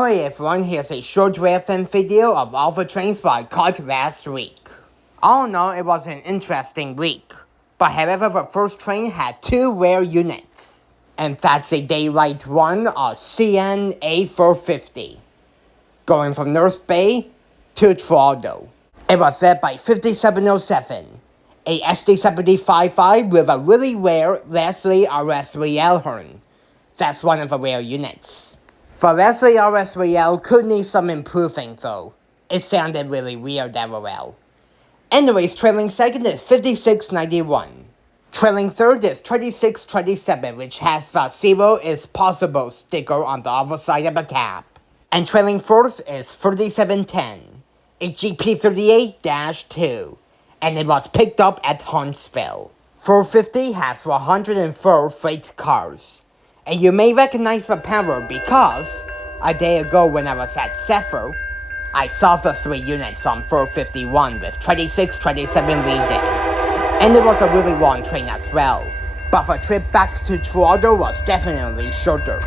Alright everyone, here's a short Railfanning video of all the trains I caught last week. All in all, it was an interesting week. But however, the first train had two rare units. And that's a daylight one of CN A450. Going from North Bay to Toronto. It was led by 5707, a SD7055 with a really rare Leslie RS3L horn. That's one of the rare units. The Leslie RS3L could need some improving though. It sounded really weird LOL. Anyways, trailing second is 5691. Trailing third is 2627, which has the 0 is possible sticker on the other side of the cap. And trailing fourth is 3710, a GP38-2, and it was picked up at Huntsville. 450 has 104 freight cars. And you may recognize the power because a day ago when I was at Zephyr, I saw the 3 units on 451 with 2627 leading. And it was a really long train as well, but the trip back to Toronto was definitely shorter.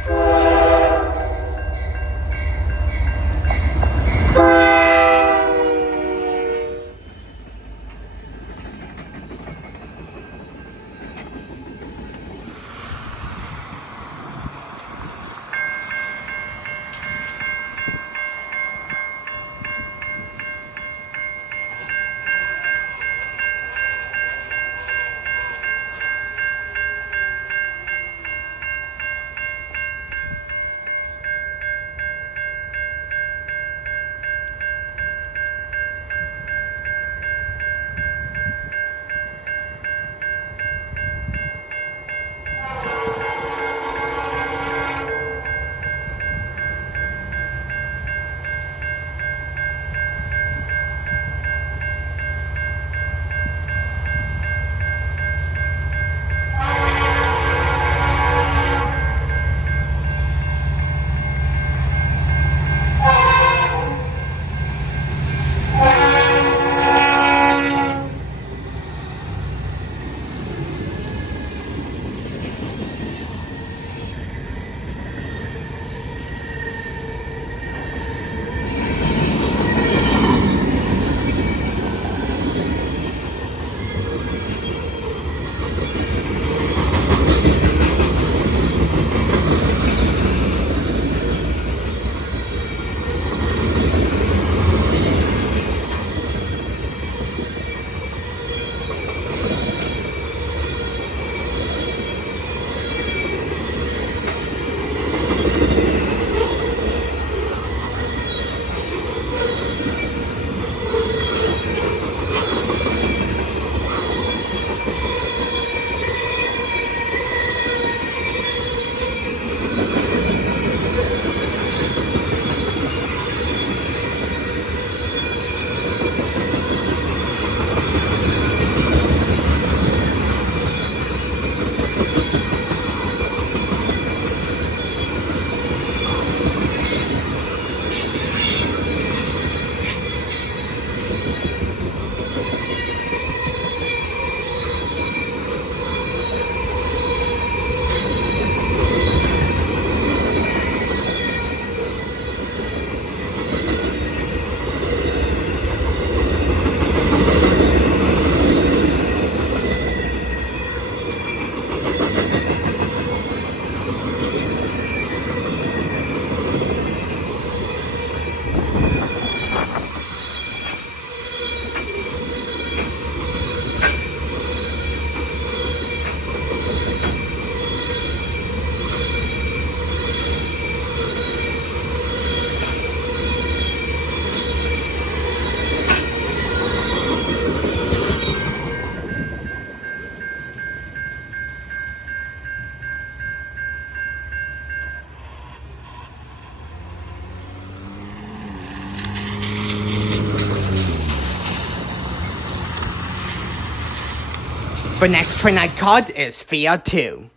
The next train I caught is Via 2,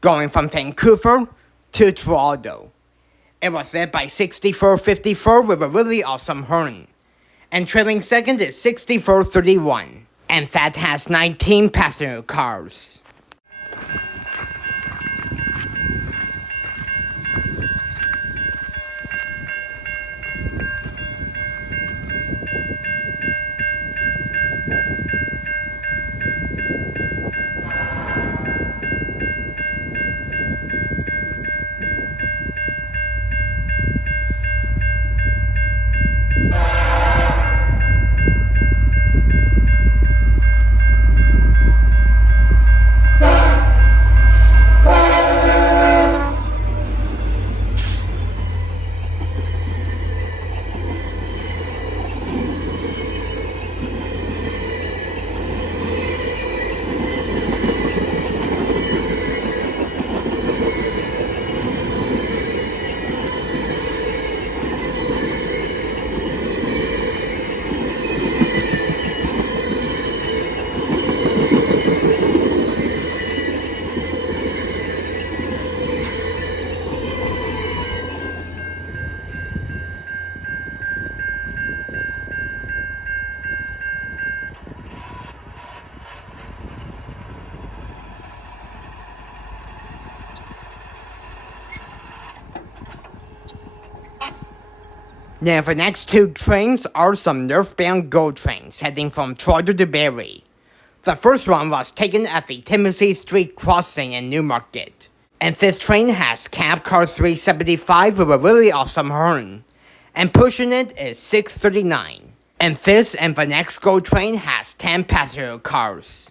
going from Vancouver to Toronto. It was led by 6454 with a really awesome horn. And trailing second is 6431, and that has 19 passenger cars. Now the next two trains are some northbound GO trains heading from Trotter to Barrie. The first one was taken at the Timothy Street crossing in Newmarket. And this train has cab car 375 with a really awesome horn. And pushing it is 639. And this and the next GO train has 10 passenger cars.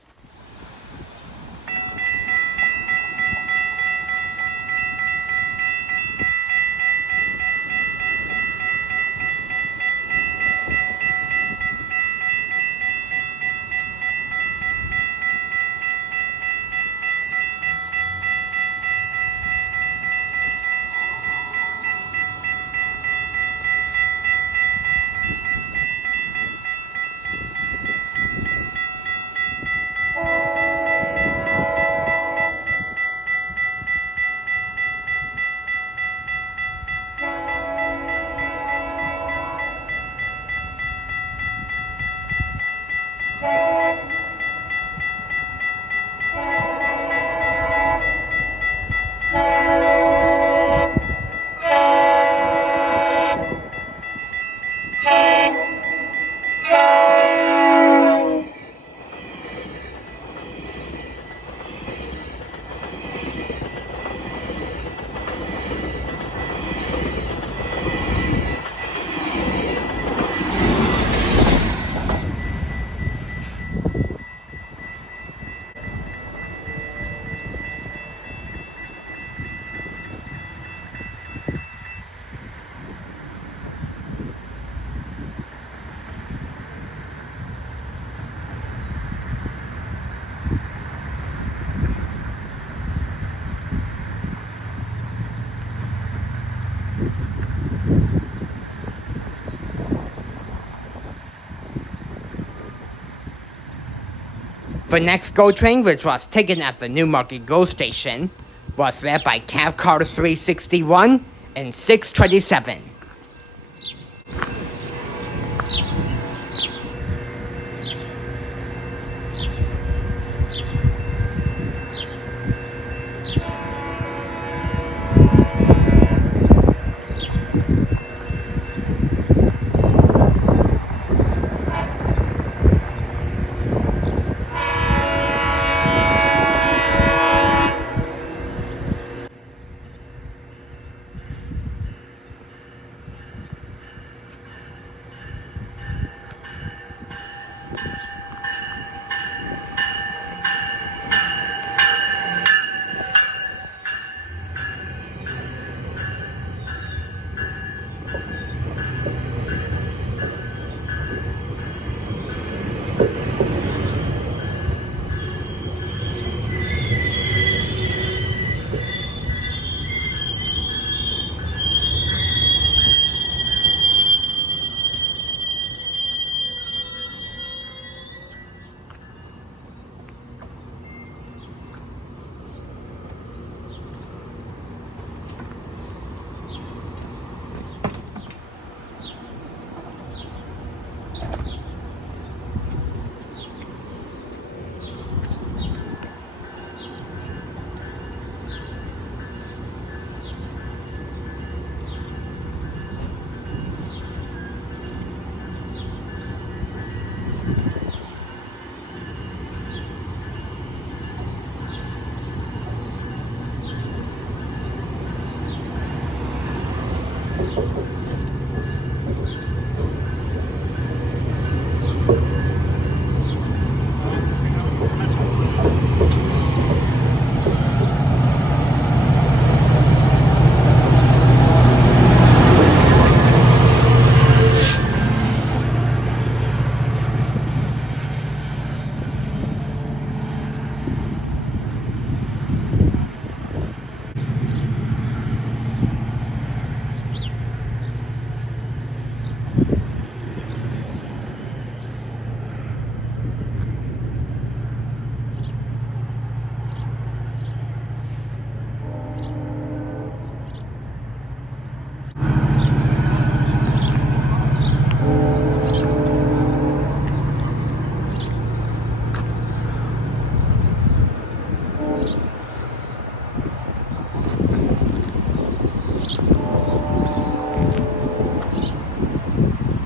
The next GO train, which was taken at the Newmarket Go Station, was led by cab car 361 and 627.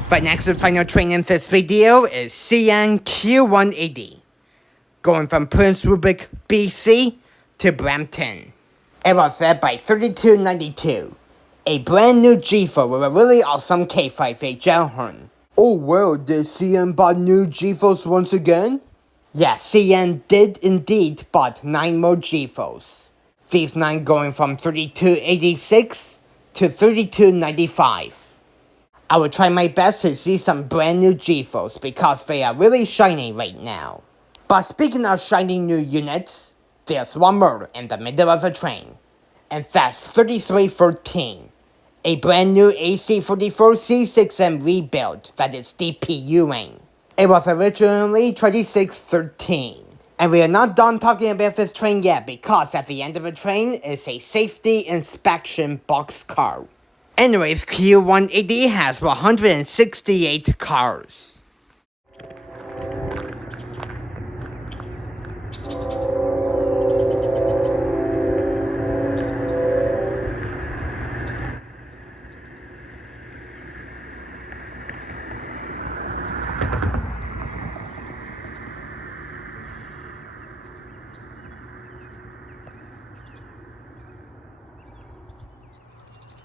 The next and final train in this video is CN Q180, going from Prince Rupert, BC to Brampton. It was led by 3292, a brand new GEVO with a really awesome K5A gel horn. Oh well, did CN buy new GEVOs once again? Yeah, CN did indeed bought 9 more GEVOs. These 9 going from 3286 to 3295. I will try my best to see some brand new GEVOs because they are really shiny right now. But speaking of shiny new units, there's one more in the middle of the train, and that's 3313, a brand new AC44C6M rebuild that is DPUing. It was originally 2613. And we are not done talking about this train yet because at the end of the train is a safety inspection boxcar. Anyways, Q180 has 168 cars.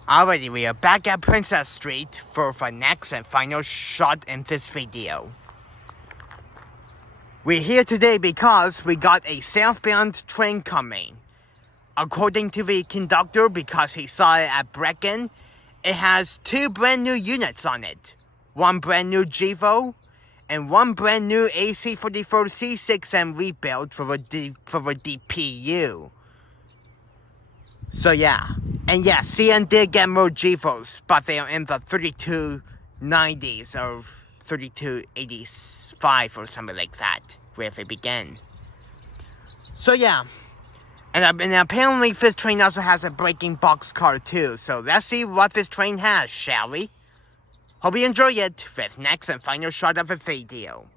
Alrighty, we are back at Princess Street for the next and final shot in this video. We're here today because we got a southbound train coming. According to the conductor, because he saw it at Brecon, it has 2 brand new units on it. 1 brand new GEVO, and 1 brand new AC44C6M rebuild for the DPU. So yeah. And yeah, CN did get more GEVOs, but they are in the 3290s or 3285 or something like that, where they begin. So yeah, and apparently this train also has a braking boxcar too, so let's see what this train has, shall we? Hope you enjoy it, this next and final shot of the video.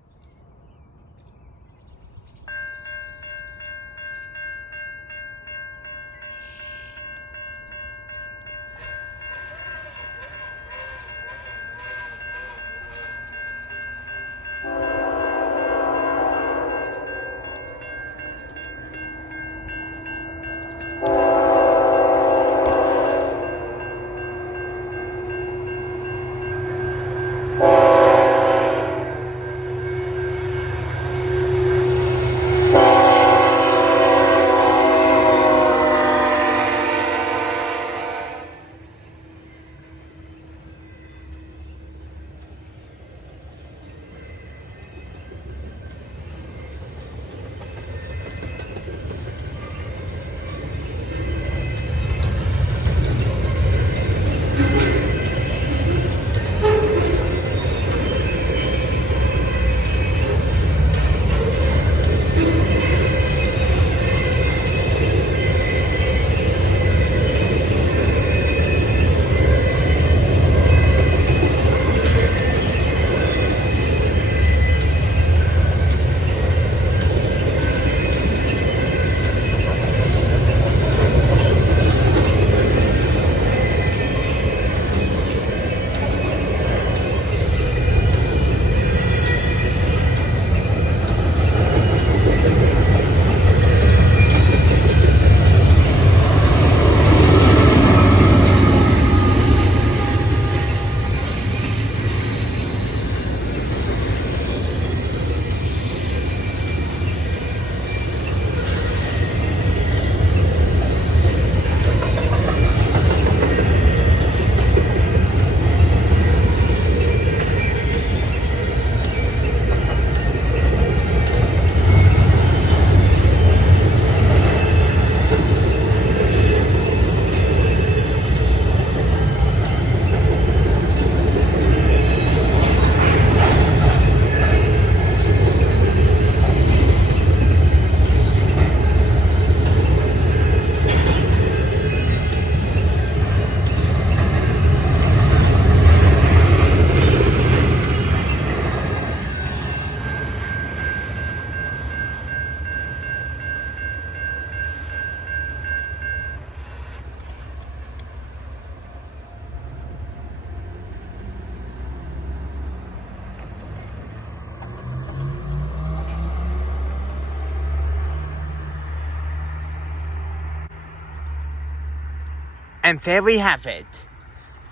And there we have it.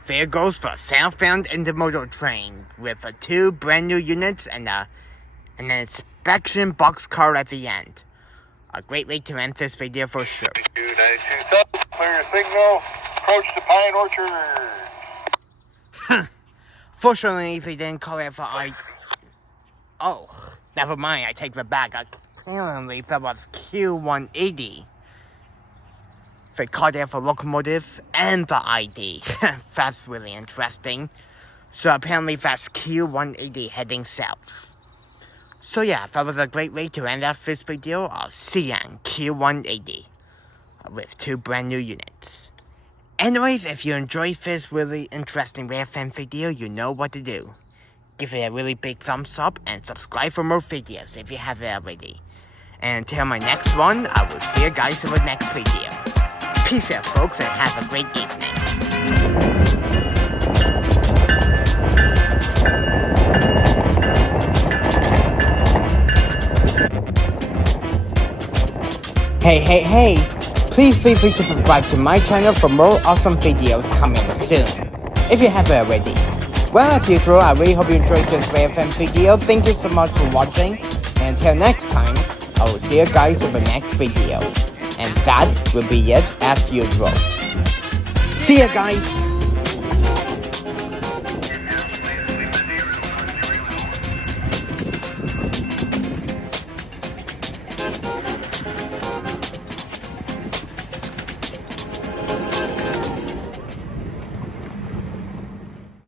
There goes the southbound intermodal train with 2 brand new units and an inspection boxcar at the end. A great way to end this video for sure. 92 clear your signal. Approach the Pine Orchard. Fortunately, they didn't call it for Oh, never mind. I take that back. Apparently, that was Q180. They called it for locomotive and the ID. That's really interesting. So apparently that's Q180 heading south. So yeah, that was a great way to end off this video of CN Q180 with 2 brand new units. Anyways, if you enjoyed this really interesting Railfanning video, you know what to do. Give it a really big thumbs up and subscribe for more videos if you haven't already. And until my next one, I will see you guys in the next video. Peace out, folks, and have a great evening. Hey! Please feel free to subscribe to my channel for more awesome videos coming soon, if you haven't already. Well, as usual, I really hope you enjoyed this Railfanning video. Thank you so much for watching, and until next time, I will see you guys in the next video. And that will be it as usual. See ya, guys!